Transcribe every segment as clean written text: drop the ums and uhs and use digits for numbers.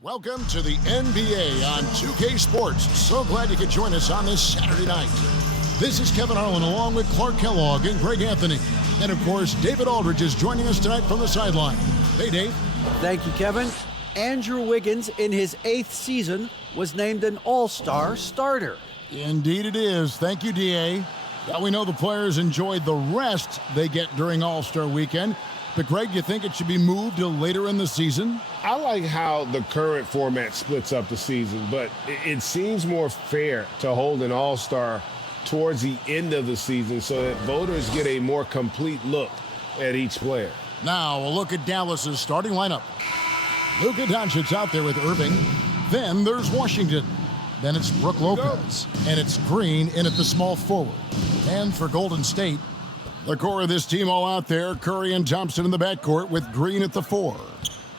Welcome to the NBA on 2K Sports. So glad you could join us on this Saturday night. This is Kevin Harlan along with Clark Kellogg and Greg Anthony. And of course, David Aldridge is joining us tonight from the sideline. Hey, Dave. Thank you, Kevin. Andrew Wiggins, in his 8th season, was named an All-Star starter. Indeed it is. Thank you, DA. Now we know the players enjoyed the rest they get during All-Star Weekend. But, Greg, you think it should be moved to later in the season? I like how the current format splits up the season, but it seems more fair to hold an all-star towards the end of the season so that voters get a more complete look at each player. Now, a look at Dallas's starting lineup. Luka Doncic's out there with Irving. Then there's Washington. Then it's Brook Lopez. And it's Green in at the small forward. And for Golden State, the core of this team all out there, Curry and Thompson in the backcourt with Green at the 4.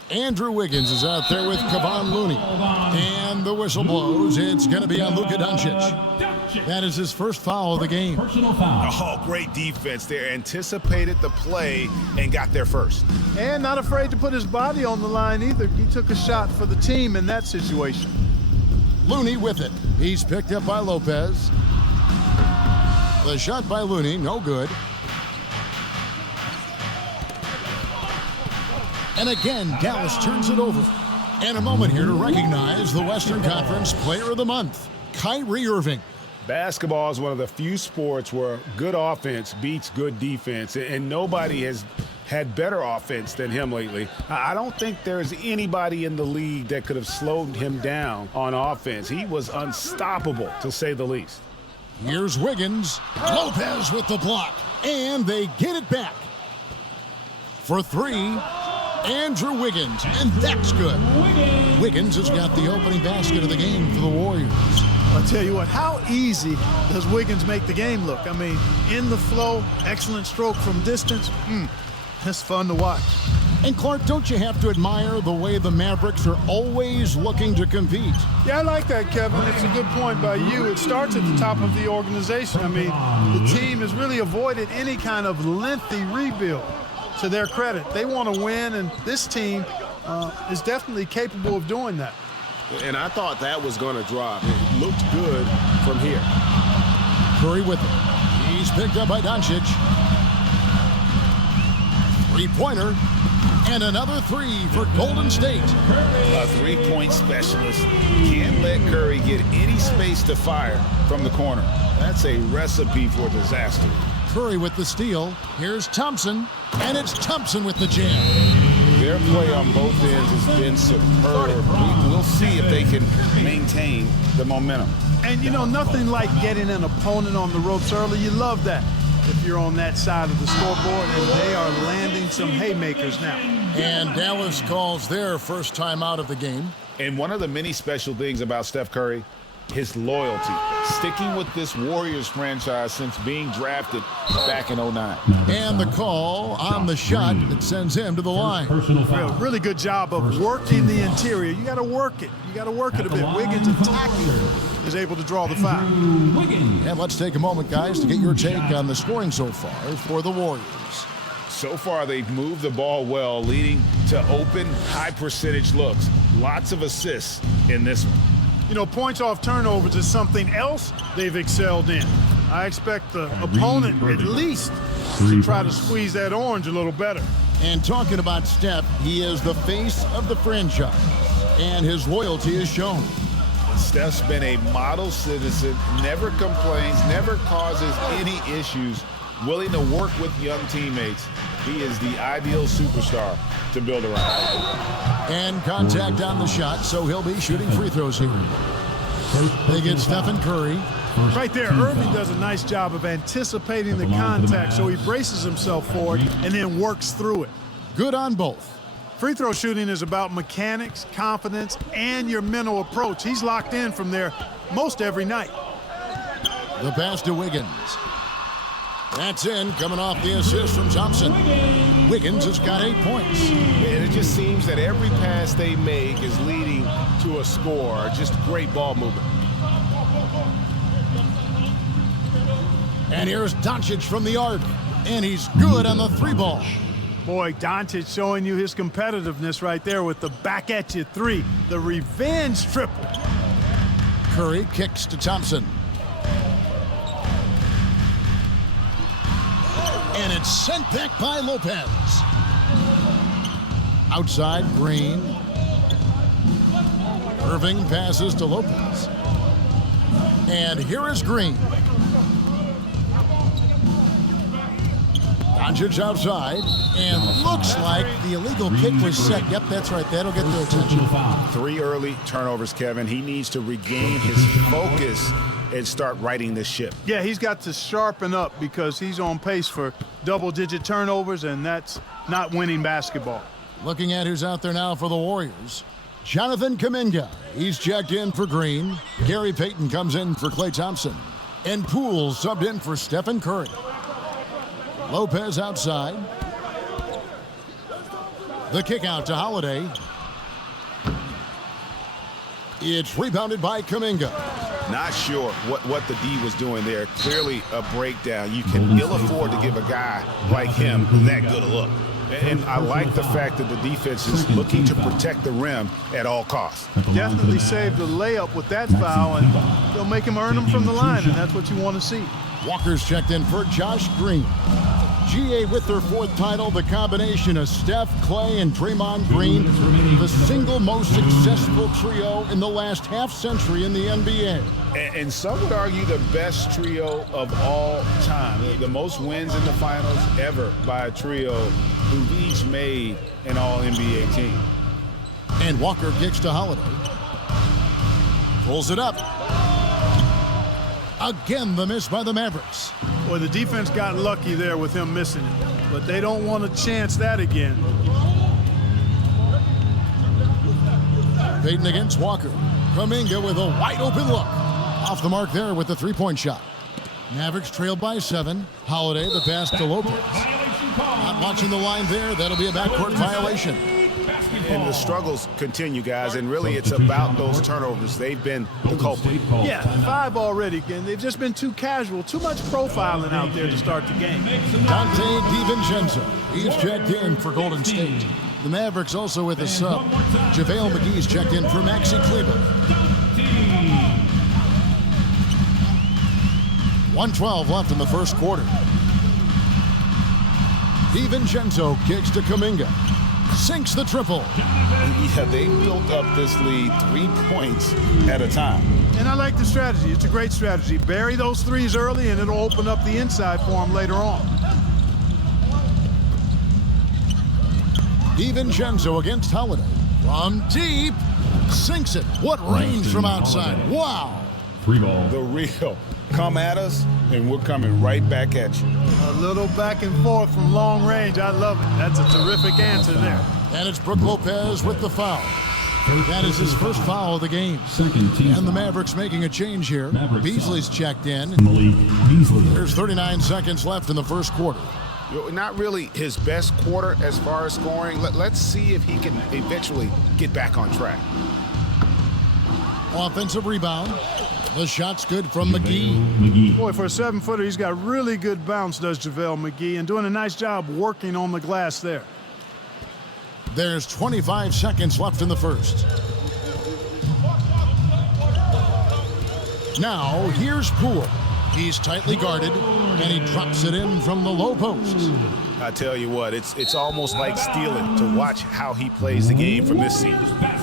Andrew Wiggins is out there with Kevon Looney. And the whistle blows. It's going to be on Luka Doncic. That is his first foul of the game. Oh, great defense there. Anticipated the play and got there first. And not afraid to put his body on the line either. He took a shot for the team in that situation. Looney with it. He's picked up by Lopez. The shot by Looney, no good. And again, Dallas turns it over. And a moment here to recognize the Western Conference Player of the Month, Kyrie Irving. Basketball is one of the few sports where good offense beats good defense, and nobody has had better offense than him lately. I don't think there's anybody in the league that could have slowed him down on offense. He was unstoppable, to say the least. Here's Wiggins. Lopez with the block. And they get it back. For 3, Andrew Wiggins, and that's good. Wiggins has got the opening basket of the game for the Warriors. I'll tell you what, how easy does Wiggins make the game look? I mean, in the flow, excellent stroke from distance. That's fun to watch. And Clark, don't you have to admire the way the Mavericks are always looking to compete? Yeah, I like that, Kevin. It's a good point by you. It starts at the top of the organization. I mean, the team has really avoided any kind of lengthy rebuild. To their credit, they want to win, and this team is definitely capable of doing that. And I thought that was going to drop. It looked good from here. Curry with it. He's picked up by Doncic. Three-pointer. And another 3 for Golden State. A three-point specialist can't let Curry get any space to fire from the corner. That's a recipe for disaster. Curry with the steal. Here's Thompson. And it's Thompson with the jam. Their play on both ends has been superb. We'll see if they can maintain the momentum. And, you know, nothing like getting an opponent on the ropes early. You love that if you're on that side of the scoreboard, and they are landing some haymakers now. And Dallas calls their first time out of the game. And one of the many special things about Steph Curry, his loyalty, sticking with this Warriors franchise since being drafted back in 2009. And the call on the shot that sends him to the line. Really good job of working the interior. You got to work it. You got to work it a bit. Wiggins attacking is able to draw the foul. And let's take a moment, guys, to get your take on the scoring so far for the Warriors. So far, they've moved the ball well, leading to open, high-percentage looks. Lots of assists in this one. You know, points off turnovers is something else they've excelled in. I expect the opponent at least to try to squeeze that orange a little better. And talking about Steph, he is the face of the franchise, and his loyalty is shown. Steph's been a model citizen, never complains, never causes any issues, willing to work with young teammates. He is the ideal superstar to build around. And contact on the shot, so he'll be shooting free throws here. They get Stephen Curry. Right there, Irving does a nice job of anticipating the contact, so he braces himself forward and then works through it. Good on both. Free throw shooting is about mechanics, confidence, and your mental approach. He's locked in from there most every night. The pass to Wiggins. That's in, coming off the assist from Thompson. Wiggins has got 8 points. And it just seems that every pass they make is leading to a score. Just great ball movement. And here's Doncic from the arc. And he's good on the 3 ball. Boy, Doncic showing you his competitiveness right there with the back at you three. The revenge triple. Curry kicks to Thompson. And it's sent back by Lopez. Outside, Green. Irving passes to Lopez. And here is Green. Doncic outside, and looks like the illegal kick was set. Yep, that's right. That'll get their attention. 3 early turnovers, Kevin. He needs to regain his focus and start righting this ship. Yeah, he's got to sharpen up because he's on pace for double-digit turnovers, and that's not winning basketball. Looking at who's out there now for the Warriors. Jonathan Kuminga. He's checked in for Green. Gary Payton comes in for Klay Thompson. And Poole subbed in for Stephen Curry. Lopez outside. The kick out to Holiday. It's rebounded by Kuminga. Not sure what the D was doing there. Clearly a breakdown. You can ill afford to give a guy like him that good a look. And I like the fact that the defense is looking to protect the rim at all costs. Definitely saved the layup with that foul, and they'll make him earn them from the line, and that's what you want to see. Walker's checked in for Josh Green. GA with their 4th title, the combination of Steph, Klay, and Draymond Green, the single most successful trio in the last half-century in the NBA. And some would argue the best trio of all time. The most wins in the finals ever by a trio who've each made an all-NBA team. And Walker kicks to Holiday. Pulls it up. Again, the miss by the Mavericks. Boy, the defense got lucky there with him missing it, but they don't want to chance that again. Payton against Walker. Kuminga with a wide-open look. Off the mark there with the three-point shot. Mavericks trailed by 7. Holiday, the pass to Lopez. Not watching the line there. That'll be a backcourt violation. And the struggles continue, guys, and really it's about those turnovers. They've been the culprit. Yeah, 5 already, and they've just been too casual, too much profiling out there to start the game. Dante DiVincenzo, he's checked in for Golden State. The Mavericks also with a sub. JaVale McGee's checked in for Maxi Kleber. 1:12 left in the first quarter. DiVincenzo kicks to Kuminga. Sinks the triple. Yeah, they built up this lead 3 points at a time. And I like the strategy. It's a great strategy. Bury those threes early, and it'll open up the inside for them later on. DiVincenzo against Holiday. From deep. Sinks it. What range from outside. Wow. 3 ball. The real. Come at us, and we're coming right back at you. A little back and forth from long range. I love it. That's a terrific answer there. And it's Brook Lopez with the foul. That is his first foul of the game. And the Mavericks making a change here. Beasley's checked in. There's 39 seconds left in the first quarter. Not really his best quarter as far as scoring. Let's see if he can eventually get back on track. Offensive rebound. The shot's good from McGee. Boy, for a 7-footer, he's got really good bounce, does JaVale McGee, and doing a nice job working on the glass there. There's 25 seconds left in the first. Now, here's Poole. He's tightly guarded, and he drops it in from the low post. I tell you what, it's almost like stealing to watch how he plays the game from this seat.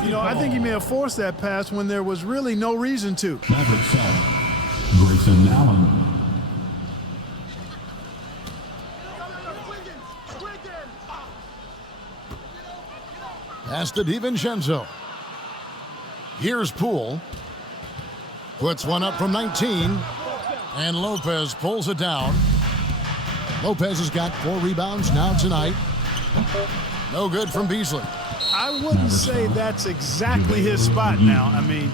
You know, I think he may have forced that pass when there was really no reason to. Grayson Allen. Pass to DiVincenzo. Here's Poole. Puts one up from 19. And Lopez pulls it down. Lopez has got 4 rebounds now tonight. No good from Beasley. I wouldn't say that's exactly his spot now. I mean,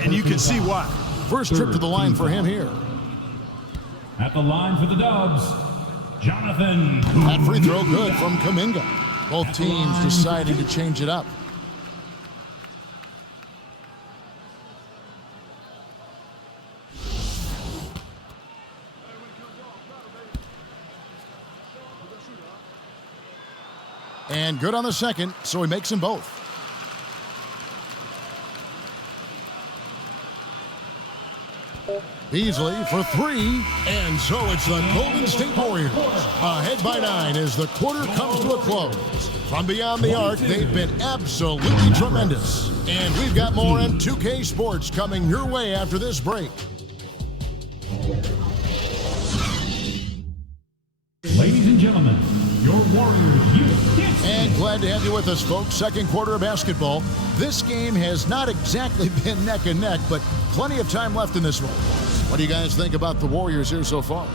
and you can see why. First trip to the line for him here. At the line for the Dubs, Jonathan. That free throw good from Kuminga. Both teams deciding to change it up. And good on the second, so he makes them both. Beasley for three, and so it's the Golden State Warriors ahead by 9 as the quarter comes to a close. From beyond the arc, they've been absolutely tremendous. And we've got more on 2K Sports coming your way after this break. Ladies and gentlemen, your Warriors USA. And glad to have you with us, folks. Second quarter of basketball. This game has not exactly been neck and neck, but plenty of time left in this one. What do you guys think about the Warriors here so far?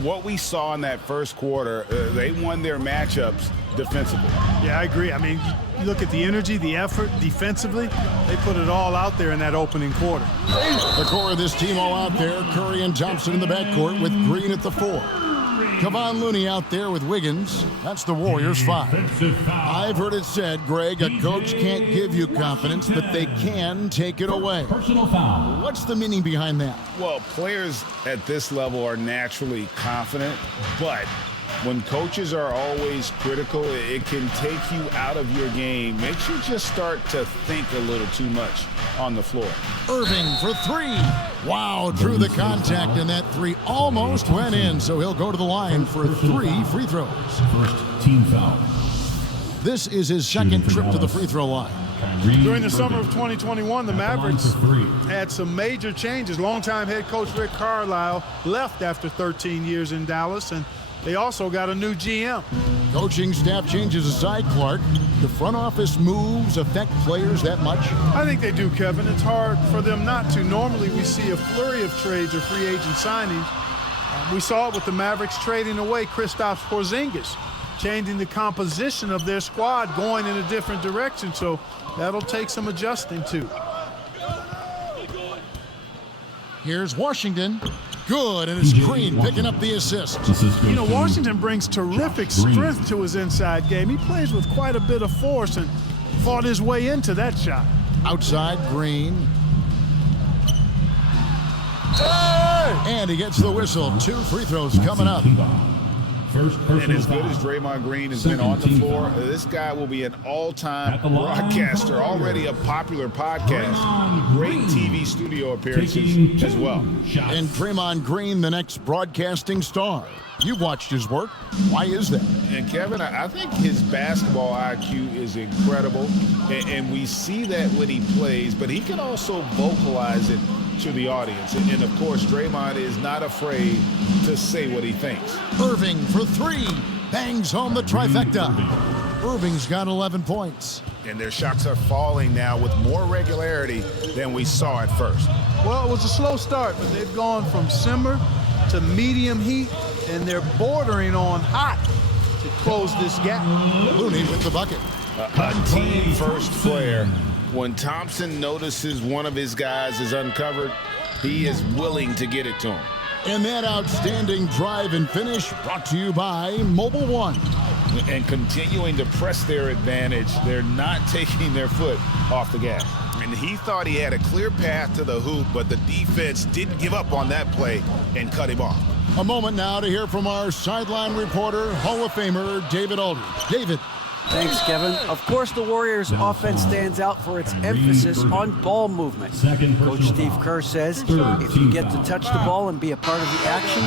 What we saw in that first quarter, they won their matchups defensively. Yeah, I agree. I mean, you look at the energy, the effort defensively, they put it all out there in that opening quarter. The core of this team all out there. Curry and Thompson in the backcourt with Green at the 4. Kevon Looney out there with Wiggins. That's the Warriors 5. I've heard it said, Greg, a coach can't give you confidence, but they can take it away. Personal foul. What's the meaning behind that? Well, players at this level are naturally confident, but when coaches are always critical, it can take you out of your game. Makes you just start to think a little too much on the floor. Irving for 3. Wow, drew the contact, and that 3 almost went in, so he'll go to the line for 3 free throws. First team foul. This is his second trip to the free throw line. During the summer of 2021, the Mavericks had some major changes. Longtime head coach Rick Carlisle left after 13 years in Dallas, and they also got a new GM. Coaching staff changes aside, Clark. The front office moves affect players that much? I think they do, Kevin. It's hard for them not to. Normally, we see a flurry of trades or free agent signings. We saw it with the Mavericks trading away Kristaps Porzingis, changing the composition of their squad, going in a different direction. So that'll take some adjusting to. Here's Washington. Good, and it's Green picking up the assist. You know, Washington brings terrific strength to his inside game. He plays with quite a bit of force and fought his way into that shot. Outside, Green. And he gets the whistle. 2 free throws coming up. And as good as Draymond Green has been on the floor, this guy will be an all-time broadcaster, already a popular podcast, great TV studio appearances as well. And Draymond Green, the next broadcasting star. You've watched his work. Why is that? And Kevin, I think his basketball IQ is incredible, and we see that when he plays, but he can also vocalize it to the audience. And of course, Draymond is not afraid to say what he thinks. Irving for 3. Bangs home the trifecta. Irving's got 11 points. And their shots are falling now with more regularity than we saw at first. Well, it was a slow start, but they've gone from simmer to medium heat, and they're bordering on hot to close this gap. Looney with the bucket. A team-first player. When Thompson notices one of his guys is uncovered, he is willing to get it to him. And that outstanding drive and finish brought to you by Mobile One. And continuing to press their advantage, they're not taking their foot off the gas. And he thought he had a clear path to the hoop, but the defense didn't give up on that play and cut him off. A moment now to hear from our sideline reporter, Hall of Famer David Aldridge. David. Thanks, Kevin. Of course, the Warriors' offense stands out for its emphasis on ball movement. Coach Steve Kerr says if you get to touch the ball and be a part of the action,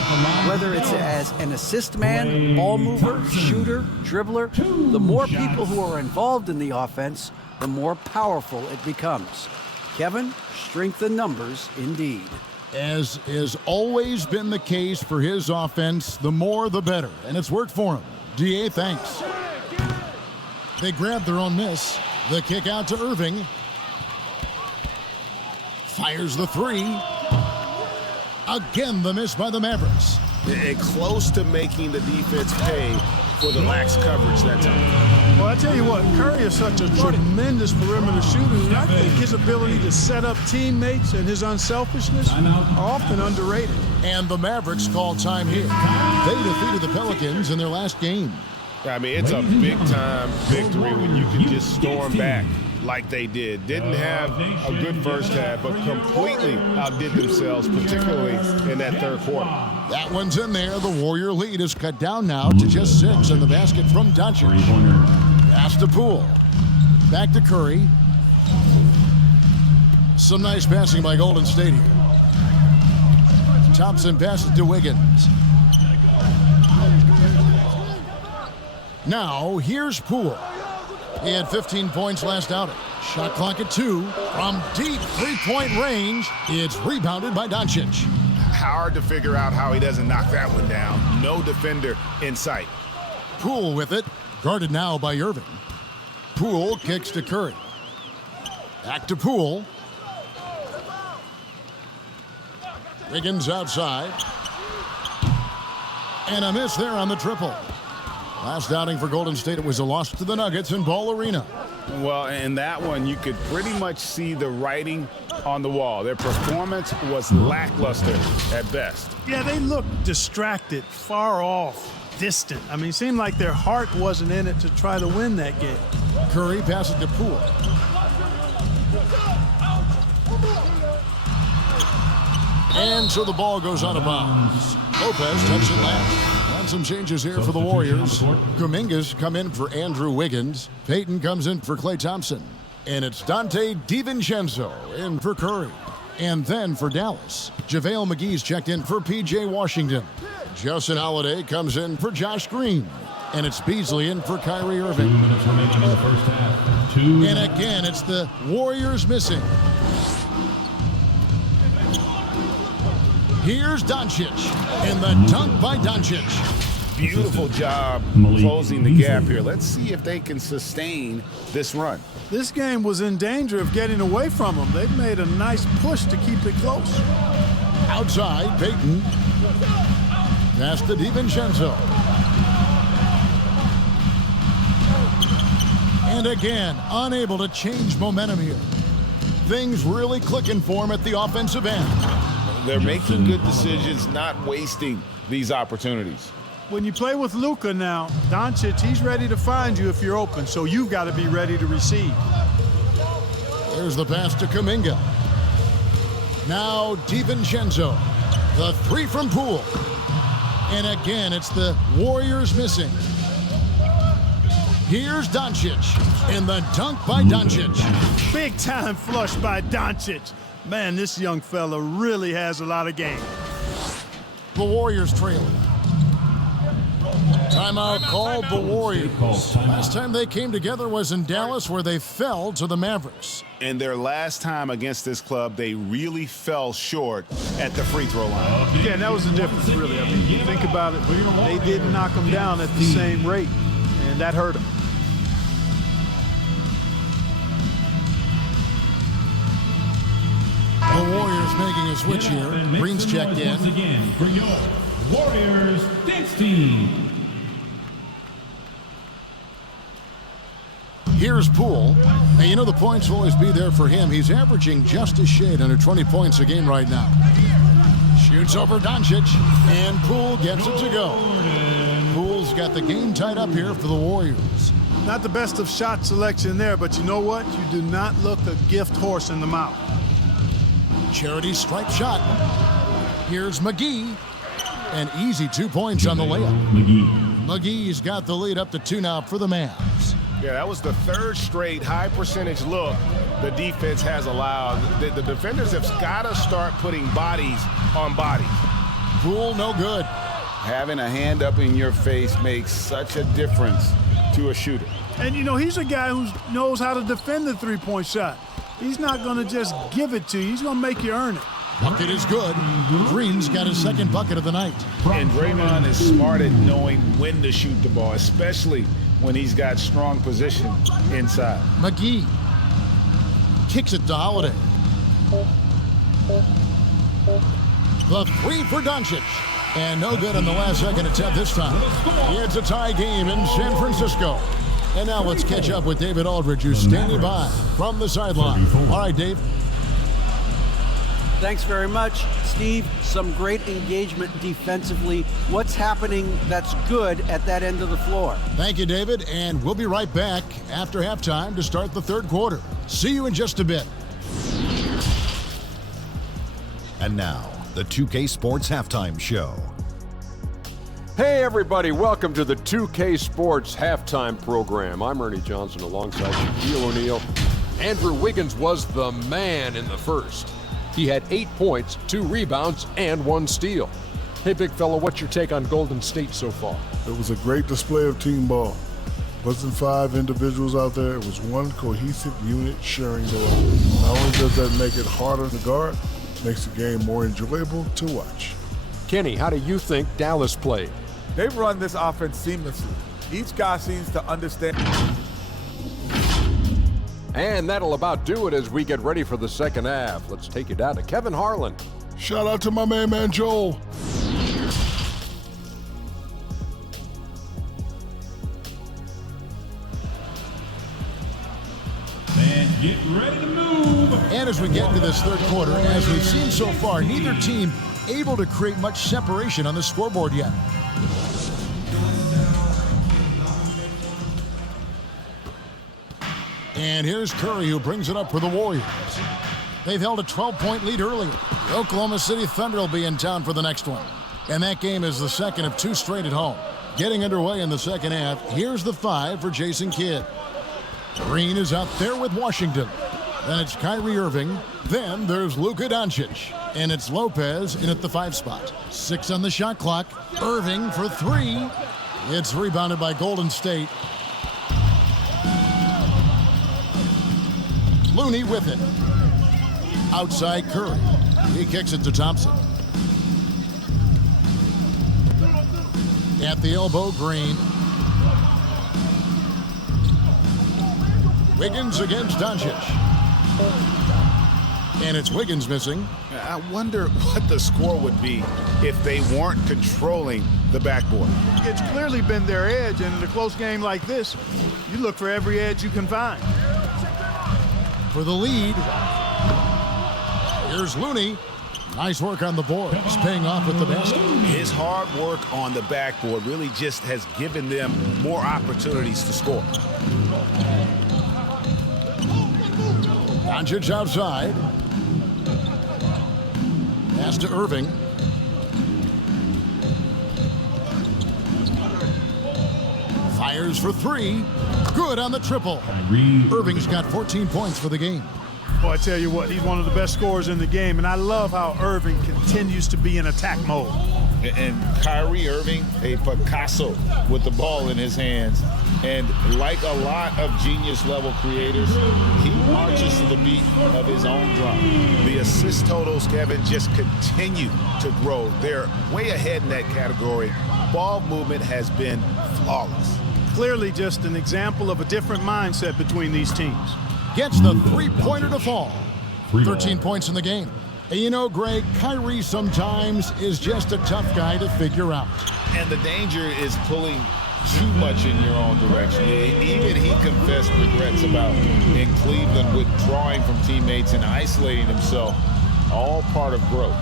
whether it's as an assist man, ball mover, shooter, dribbler, the more people who are involved in the offense, the more powerful it becomes. Kevin, strength in numbers indeed. As has always been the case for his offense, the more the better, and it's worked for him. DA, thanks. They grab their own miss. The kick out to Irving. Fires the 3. Again, the miss by the Mavericks. And close to making the defense pay for the lax coverage that time. Well, I tell you what, Curry is such a tremendous perimeter shooter, and I think his ability to set up teammates and his unselfishness are often underrated. And the Mavericks call time here. They defeated the Pelicans in their last game. I mean, it's a big-time victory when you can just storm back like they did. Didn't have a good first half, but completely outdid themselves, particularly in that third quarter. That one's in there. The Warrior lead is cut down now to just 6 in the basket from Doncic. Pass to Poole. Back to Curry. Some nice passing by Golden State here. Thompson passes to Wiggins. Now, here's Poole. He had 15 points last outing. Shot clock at 2. From deep three-point range, it's rebounded by Doncic. Hard to figure out how he doesn't knock that one down. No defender in sight. Poole with it. Guarded now by Irving. Poole kicks to Curry. Back to Poole. Wiggins outside. And a miss there on the triple. Last outing for Golden State, it was a loss to the Nuggets in Ball Arena. Well, in that one, you could pretty much see the writing on the wall. Their performance was lackluster at best. Yeah, they looked distracted, far off, distant. I mean, it seemed like their heart wasn't in it to try to win that game. Curry passes to Poole. And so the ball goes out of bounds. Lopez touched it last. And some changes here for the Warriors. Kuminga's come in for Andrew Wiggins. Payton comes in for Klay Thompson. And it's Dante DiVincenzo in for Curry. And then for Dallas, JaVale McGee's checked in for P.J. Washington. Justin Holiday comes in for Josh Green. And it's Beasley in for Kyrie Irving. 2 minutes remaining in the first half. And again, it's the Warriors missing. Here's Doncic, and the dunk by Doncic. Beautiful job closing the gap here. Let's see if they can sustain this run. This game was in danger of getting away from them. They've made a nice push to keep it close. Outside, Payton. Pass to DiVincenzo. And again, unable to change momentum here. Things really clicking for him at the offensive end. They're making good decisions, not wasting these opportunities. When you play with Luka now, Doncic, he's ready to find you if you're open, so you've got to be ready to receive. There's the pass to Kuminga. Now DiVincenzo. The 3 from Poole. And again, it's the Warriors missing. Here's Doncic. And the dunk by Doncic. Big time flush by Doncic. Man, this young fella really has a lot of game. The Warriors trailing. Timeout called the Warriors. Last time they came together was in Dallas, where they fell to the Mavericks. And their last time against this club, they really fell short at the free throw line. Yeah, that was the difference, really. I mean, you think about it, they didn't knock them down at the same rate, and that hurt them. The Warriors making a switch here. Green's checked in. Once again for your Warriors dance team. Here's Poole. And you know the points will always be there for him. He's averaging just a shade under 20 points a game right now. Shoots over Doncic, and Poole gets it to go. Poole's got the game tied up here for the Warriors. Not the best of shot selection there, but you know what? You do not look a gift horse in the mouth. Charity stripe shot. Here's McGee. An easy 2 points on the layup. McGee's got the lead up to 2 now for the Mavs. Yeah, that was the third straight high percentage look the defense has allowed. The defenders have got to start putting bodies on bodies. Poole no good. Having a hand up in your face makes such a difference to a shooter. And, you know, he's a guy who knows how to defend the three-point shot. He's not going to just give it to you. He's going to make you earn it. Bucket is good. Green's got his second bucket of the night. And Draymond is smart at knowing when to shoot the ball, especially when he's got strong position inside. McGee kicks it to Holiday. The 3 for Doncic. And no good on the last second attempt this time. It's a tie game in San Francisco. And now let's catch up with David Aldridge, who's standing by from the sideline. All right, Dave. Thanks very much, Steve. Some great engagement defensively. What's happening that's good at that end of the floor? Thank you, David, and we'll be right back after halftime to start the third quarter. See you in just a bit. And now, the 2K Sports Halftime Show. Hey everybody, welcome to the 2K Sports Halftime Program. I'm Ernie Johnson alongside Shaquille O'Neal. Andrew Wiggins was the man in the first. He had 8 points, 2 rebounds, and 1 steal. Hey big fella, what's your take on Golden State so far? It was a great display of team ball. It wasn't 5 individuals out there, it was one cohesive unit sharing the load. Not only does that make it harder to guard, it makes the game more enjoyable to watch. Kenny, how do you think Dallas played? They've run this offense seamlessly. Each guy seems to understand. And that'll about do it as we get ready for the second half. Let's take you down to Kevin Harlan. Shout out to my main man, Joel. And get ready to move. And as we get into this third quarter, as we've seen so far, neither team able to create much separation on the scoreboard yet. And here's Curry, who brings it up for the Warriors. They've held a 12-point lead earlier. The Oklahoma City Thunder will be in town for the next one. And that game is the second of 2 straight at home. Getting underway in the second half, here's the 5 for Jason Kidd. Green is out there with Washington. Then it's Kyrie Irving. Then there's Luka Doncic. And it's Lopez in at the 5 spot. 6 on the shot clock. Irving for 3. It's rebounded by Golden State. Looney with it. Outside Curry. He kicks it to Thompson. At the elbow, Green. Wiggins against Doncic. And it's Wiggins missing. I wonder what the score would be if they weren't controlling the backboard. It's clearly been their edge, and in a close game like this, you look for every edge you can find. For the lead, here's Looney. Nice work on the boards, paying off with the basket. His hard work on the backboard really just has given them more opportunities to score. Doncic outside. Pass to Irving. Fires for 3. Good on the triple. Irving's got 14 points for the game. Boy, I tell you what, he's one of the best scorers in the game, and I love how Irving continues to be in attack mode. And Kyrie Irving, a Picasso with the ball in his hands. And like a lot of genius-level creators, he marches to the beat of his own drum. The assist totals, Kevin, just continue to grow. They're way ahead in that category. Ball movement has been flawless. Clearly just an example of a different mindset between these teams. Gets the 3-pointer to fall. 13 points in the game. And you know, Greg, Kyrie sometimes is just a tough guy to figure out. And the danger is pulling too much in your own direction. Even he confessed regrets about in Cleveland withdrawing from teammates and isolating himself. All part of growth.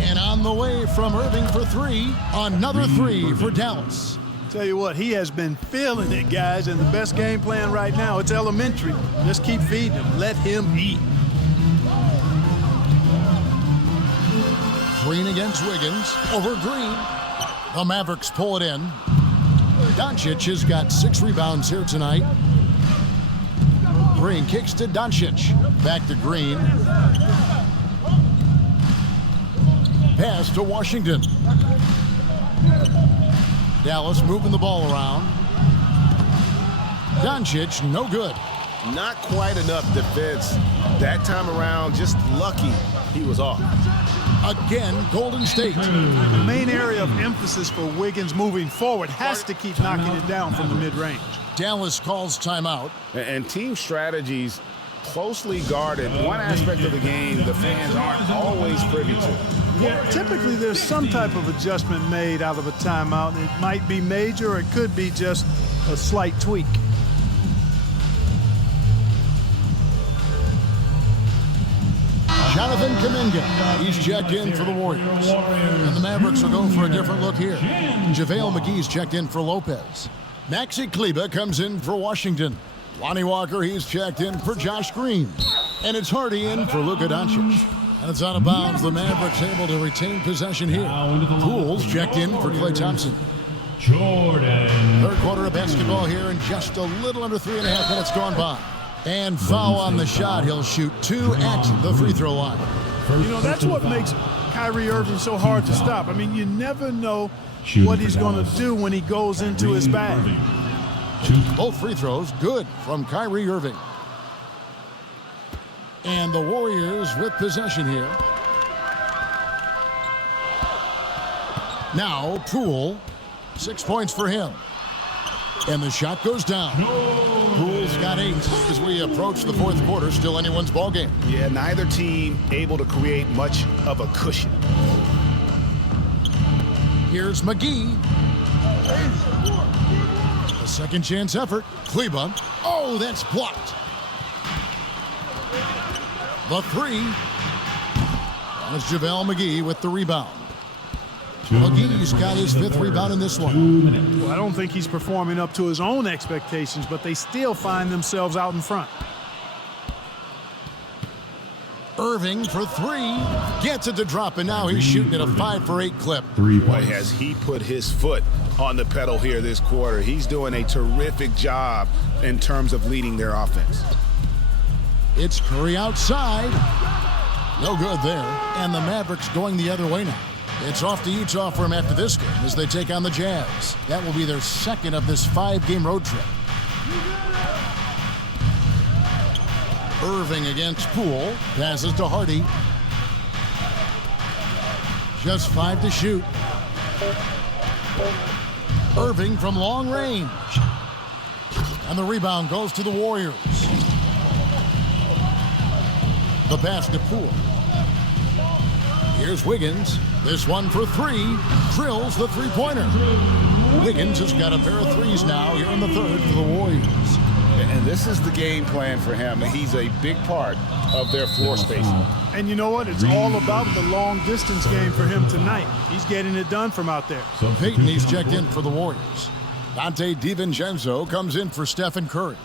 And on the way from Irving for 3. Another 3 for Dallas. Tell you what, he has been feeling it, guys, and the best game plan right now, it's elementary. Just keep feeding him. Let him eat. Green against Wiggins. Over Green. The Mavericks pull it in. Doncic has got 6 rebounds here tonight. Green kicks to Doncic. Back to Green. Pass to Washington. Dallas moving the ball around. Doncic, no good. Not quite enough defense. That time around, just lucky he was off. Again, Golden State. The main area of emphasis for Wiggins moving forward has to keep knocking it down from the mid-range. Dallas calls timeout. And team strategies closely guarded. One aspect of the game the fans aren't always privy to. Typically, there's some type of adjustment made out of a timeout. It might be major, or it could be just a slight tweak. Jonathan Kuminga. He's checked in for the Warriors. And the Mavericks will go for a different look here. JaVale McGee's checked in for Lopez. Maxi Kleber comes in for Washington. Lonnie Walker, he's checked in for Josh Green. And it's Hardy in for Luka Doncic. And it's out of bounds. The Mavericks able to retain possession here. Poole's checked in for Klay Thompson. Jordan. Third quarter of basketball here, and just a little under 3.5 minutes gone by. And foul on the shot. He'll shoot 2 at the free throw line. You know, that's what makes Kyrie Irving so hard to stop. I mean, you never know what he's going to do when he goes into his bag. Both free throws good from Kyrie Irving. And the Warriors with possession here. Now, Poole, 6 points for him. And the shot goes down. Poole's got 8 as we approach the fourth quarter. Still anyone's ball game. Yeah, neither team able to create much of a cushion. Here's McGee. A second chance effort. Kleber. Oh, that's blocked. The 3. And it's JaVale McGee with the rebound. McGee's got his 5th rebound in this one. Well, I don't think he's performing up to his own expectations, but they still find themselves out in front. Irving for 3. Gets it to drop, and now he's shooting at a 5 for 8 clip. Boy, has he put his foot on the pedal here this quarter. He's doing a terrific job in terms of leading their offense. It's Curry outside. No good there. And the Mavericks going the other way now. It's off to Utah for him after this game as they take on the Jazz. That will be their second of this 5-game road trip. Irving against Poole. Passes to Hardy. Just 5 to shoot. Irving from long range. And the rebound goes to the Warriors. The pass to Poole. Here's Wiggins. This one for 3. Drills the three-pointer. Wiggins has got a pair of threes now here in the third for the Warriors. And this is the game plan for him. He's a big part of their floor spacing. And you know what? It's all about the long-distance game for him tonight. He's getting it done from out there. Payton, he's checked in for the Warriors. Dante DiVincenzo comes in for Stephen Curry.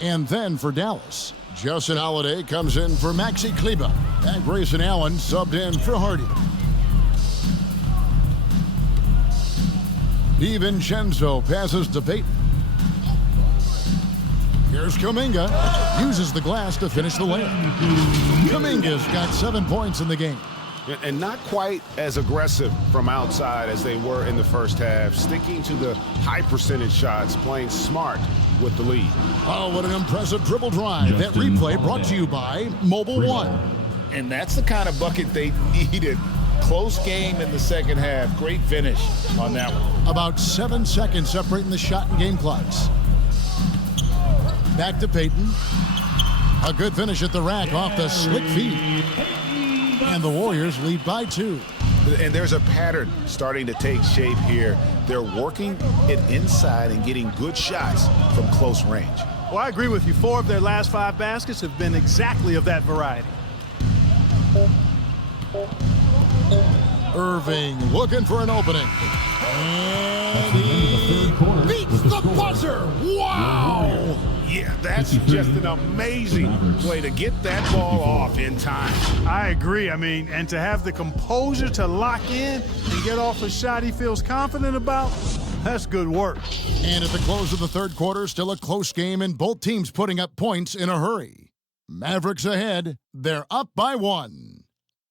And then for Dallas, Justin Holiday comes in for Maxi Kleber. And Grayson Allen subbed in for Hardy. DiVincenzo passes to Payton. Here's Kuminga. Uses the glass to finish the layup. Kuminga's got 7 points in the game. And not quite as aggressive from outside as they were in the first half. Sticking to the high percentage shots, playing smart with the lead. Oh, what an impressive dribble drive. That replay brought to you by Mobile One. And that's the kind of bucket they needed. Close game in the second half. Great finish on that one. About 7 seconds separating the shot and game clocks. Back to Payton. A good finish at the rack off the slick feed. And the Warriors lead by 2. And there's a pattern starting to take shape here. They're working it inside and getting good shots from close range. Well, I agree with you. 4 of their last 5 baskets have been exactly of that variety. Irving looking for an opening. And he beats the buzzer. Wow! Yeah, that's just an amazing play to get that ball off in time. I agree. I mean, and to have the composure to lock in and get off a shot he feels confident about, that's good work. And at the close of the third quarter, still a close game and both teams putting up points in a hurry. Mavericks ahead. They're up by 1.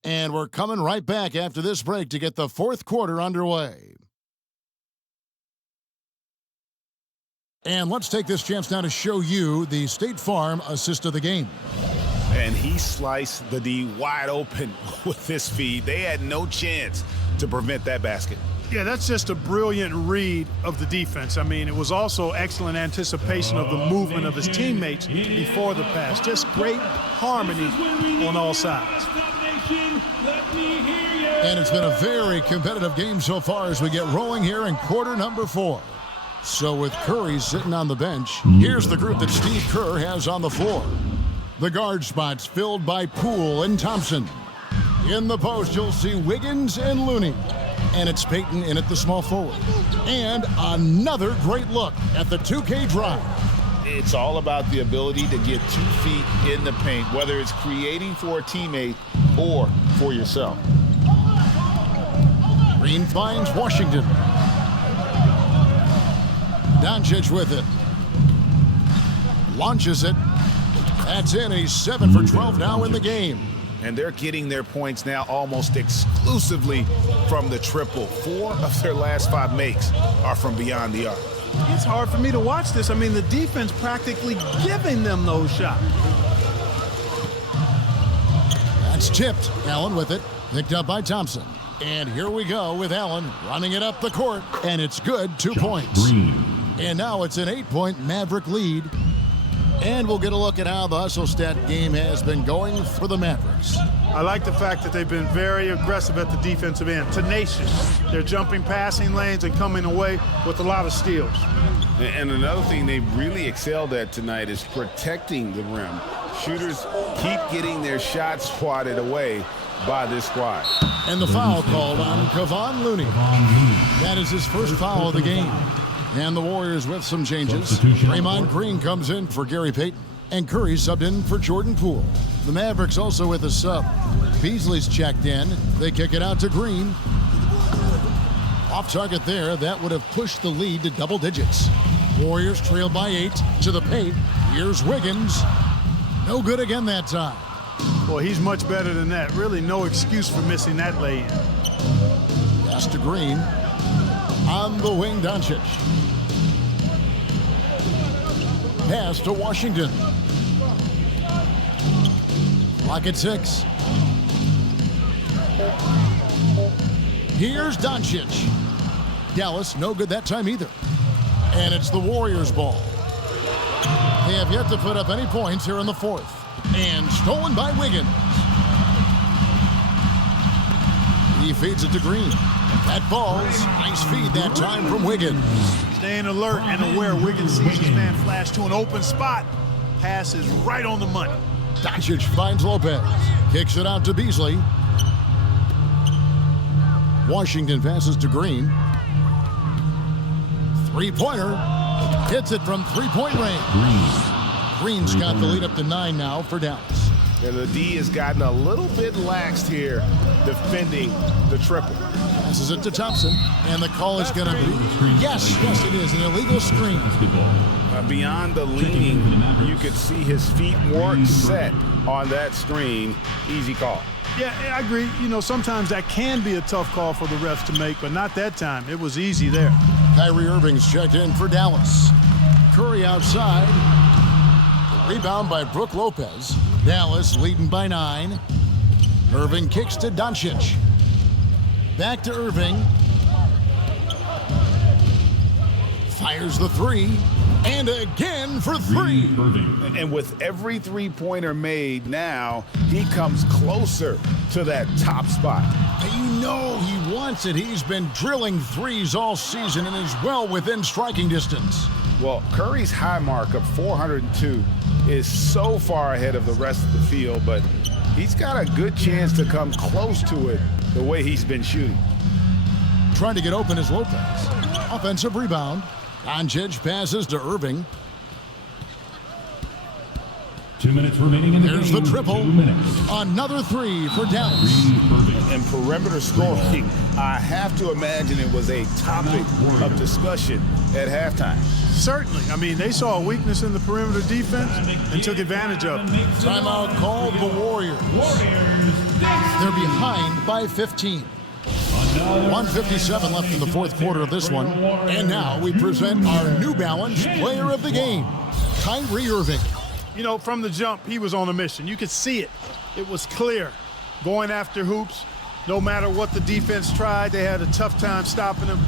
And we're coming right back after this break to get the fourth quarter underway. And let's take this chance now to show you the State Farm assist of the game. And he sliced the D wide open with this feed. They had no chance to prevent that basket. Yeah, that's just a brilliant read of the defense. I mean, it was also excellent anticipation of the movement of his teammates before the pass. Just great harmony on all sides. And it's been a very competitive game so far as we get rolling here in quarter number 4. So with Curry sitting on the bench, here's the group that Steve Kerr has on the floor. The guard spots filled by Poole and Thompson. In the post, you'll see Wiggins and Looney. And it's Payton in at the small forward. And another great look at the 2K drive. It's all about the ability to get 2 feet in the paint, whether it's creating for a teammate or for yourself. Green finds Washington. Doncic with it. Launches it. That's in. He's 7 for 12 now in the game. And they're getting their points now almost exclusively from the triple. 4 of their last 5 makes are from beyond the arc. It's hard for me to watch this. I mean, the defense practically giving them those shots. That's tipped. Allen with it. Picked up by Thompson. And here we go with Allen running it up the court. And it's good. 2 points. And now it's an 8-point Maverick lead. And we'll get a look at how the hustle stat game has been going for the Mavericks. I like the fact that they've been very aggressive at the defensive end, tenacious. They're jumping passing lanes and coming away with a lot of steals. And another thing they've really excelled at tonight is protecting the rim. Shooters keep getting their shots swatted away by this squad. And the foul called on Kevon Looney. That is his first foul of the game. And the Warriors with some changes. Draymond Green comes in for Gary Payton. And Curry subbed in for Jordan Poole. The Mavericks also with a sub. Beasley's checked in. They kick it out to Green. Off target there. That would have pushed the lead to double digits. Warriors trail by 8 to the paint. Here's Wiggins. No good again that time. Well, he's much better than that. Really no excuse for missing that lay-in. Pass to Green. On the wing, Doncic. Pass to Washington. Clock at 6. Here's Doncic. Dallas, no good that time either. And it's the Warriors' ball. They have yet to put up any points here in the 4th. And stolen by Wiggins. He feeds it to Green. That falls. Nice feed that time from Wiggins. Staying alert and aware. Wiggins sees his man flash to an open spot. Pass is right on the money. Doncic finds Lopez. Kicks it out to Beasley. Washington passes to Green. Three-pointer. Hits it from three-point range. Green's got the lead up to 9 now for Dallas. And the D has gotten a little bit laxed here defending the triple. Passes it to Thompson. And the call is going to be, yes, it is, an illegal screen. Beyond the leaning, you could see his feet weren't set on that screen. Easy call. Yeah, I agree. You know, sometimes that can be a tough call for the refs to make, but not that time. It was easy there. Kyrie Irving's checked in for Dallas. Curry outside. The rebound by Brook Lopez. Dallas leading by 9. Irving kicks to Doncic. Back to Irving. Fires the 3. And again for 3. And with every three-pointer made now, he comes closer to that top spot. You know he wants it. He's been drilling threes all season and is well within striking distance. Well, Curry's high mark of 402 is so far ahead of the rest of the field, but he's got a good chance to come close to it the way he's been shooting. Trying to get open is Lopez. Offensive rebound. Doncic passes to Irving. 2 minutes remaining in the game. There's the triple. 2 minutes. Another 3 for Dallas. And perimeter scoring, I have to imagine it was a topic of discussion at halftime. Certainly. I mean, they saw a weakness in the perimeter defense and took advantage of it. Timeout called the Warriors. They're behind by 15. 1:57 left in the 4th quarter of this one. And now we present our New Balance player of the game, Kyrie Irving. You know, from the jump, he was on a mission. You could see it. It was clear. Going after hoops, no matter what the defense tried, they had a tough time stopping him.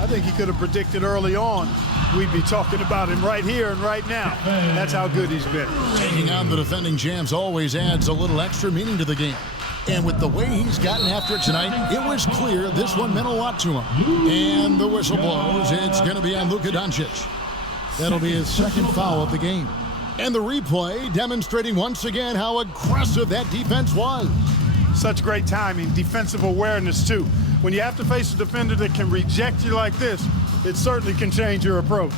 I think he could have predicted early on we'd be talking about him right here and right now. That's how good he's been. Taking on the defending champs always adds a little extra meaning to the game. And with the way he's gotten after it tonight, it was clear this one meant a lot to him. And the whistle blows. It's going to be on Luka Doncic. That'll be his 2nd foul of the game. And the replay demonstrating once again how aggressive that defense was. Such great timing, defensive awareness too. When you have to face a defender that can reject you like this, it certainly can change your approach.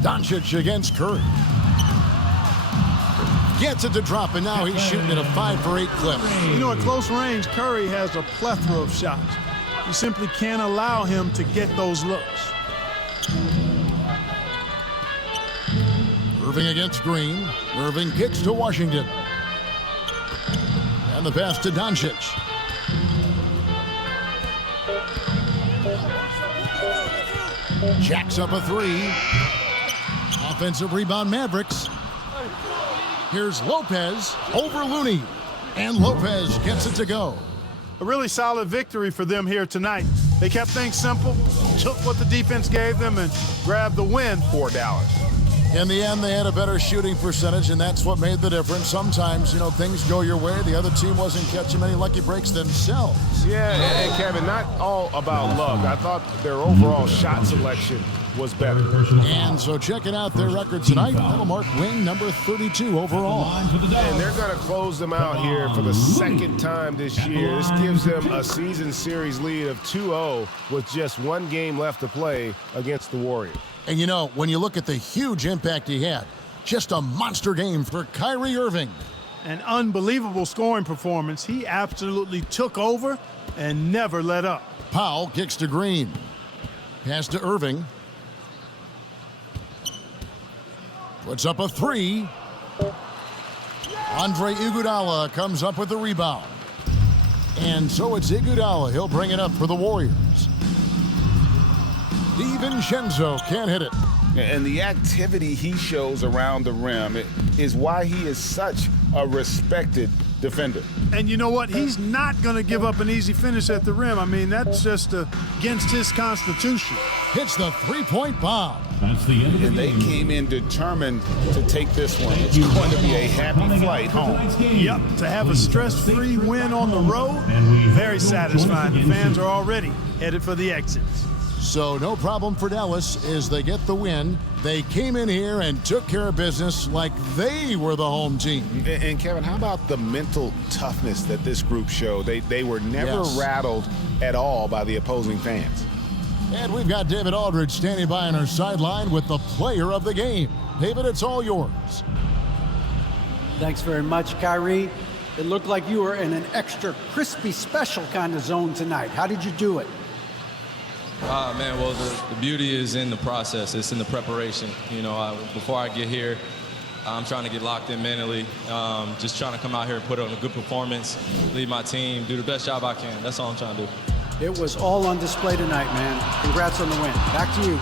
Doncic against Curry. Gets it to drop, and now he's shooting at a 5 for 8 clip. You know, at close range, Curry has a plethora of shots. You simply can't allow him to get those looks. Irving against Green. Irving kicks to Washington. And the pass to Doncic. Jacks up a 3. Offensive rebound, Mavericks. Here's Lopez over Looney. And Lopez gets it to go. A really solid victory for them here tonight. They kept things simple, took what the defense gave them, and grabbed the win for Dallas. In the end, they had a better shooting percentage, and that's what made the difference. Sometimes, you know, things go your way. The other team wasn't catching many lucky breaks themselves. Yeah, and Kevin, not all about luck. I thought their overall shot selection was better. And so checking out their record tonight, that'll mark win number 32 overall. And they're going to close them out here for the second time this year. This gives them a season series lead of 2-0 with just one game left to play against the Warriors. And you know, when you look at the huge impact he had, just a monster game for Kyrie Irving. An unbelievable scoring performance. He absolutely took over and never let up. Powell kicks to Green. Pass to Irving. Puts up a 3. Andre Iguodala comes up with the rebound. And so it's Iguodala. He'll bring it up for the Warriors. DiVincenzo can't hit it. And the activity he shows around the rim is why he is such a respected defender. And you know what? He's not going to give up an easy finish at the rim. I mean, that's just against his constitution. Hits the three-point bomb. That's the end of the And they game. came in determined to take this one. It's going to be a happy flight home. Yep, to have a stress-free win on the road, very satisfying. The fans are already headed for the exits. So no problem for Dallas as they get the win. They came in here and took care of business like they were the home team. And Kevin, how about the mental toughness that this group showed? They were never rattled at all by the opposing fans. And we've got David Aldridge standing by on our sideline with the player of the game. David, it's all yours. Thanks very much, Kyrie. It looked like you were in an extra crispy special kind of zone tonight. How did you do it? Man, well, the beauty is in the process. It's in the preparation. You know, before I get here, I'm trying to get locked in mentally. Just trying to come out here and put on a good performance, lead my team, do the best job I can. That's all I'm trying to do. It was all on display tonight, man. Congrats on the win. Back to you.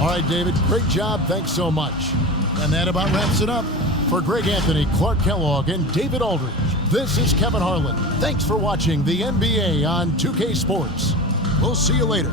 All right, David, great job. Thanks so much. And that about wraps it up. For Greg Anthony, Clark Kellogg, and David Aldridge, this is Kevin Harlan. Thanks for watching the NBA on 2K Sports. We'll see you later.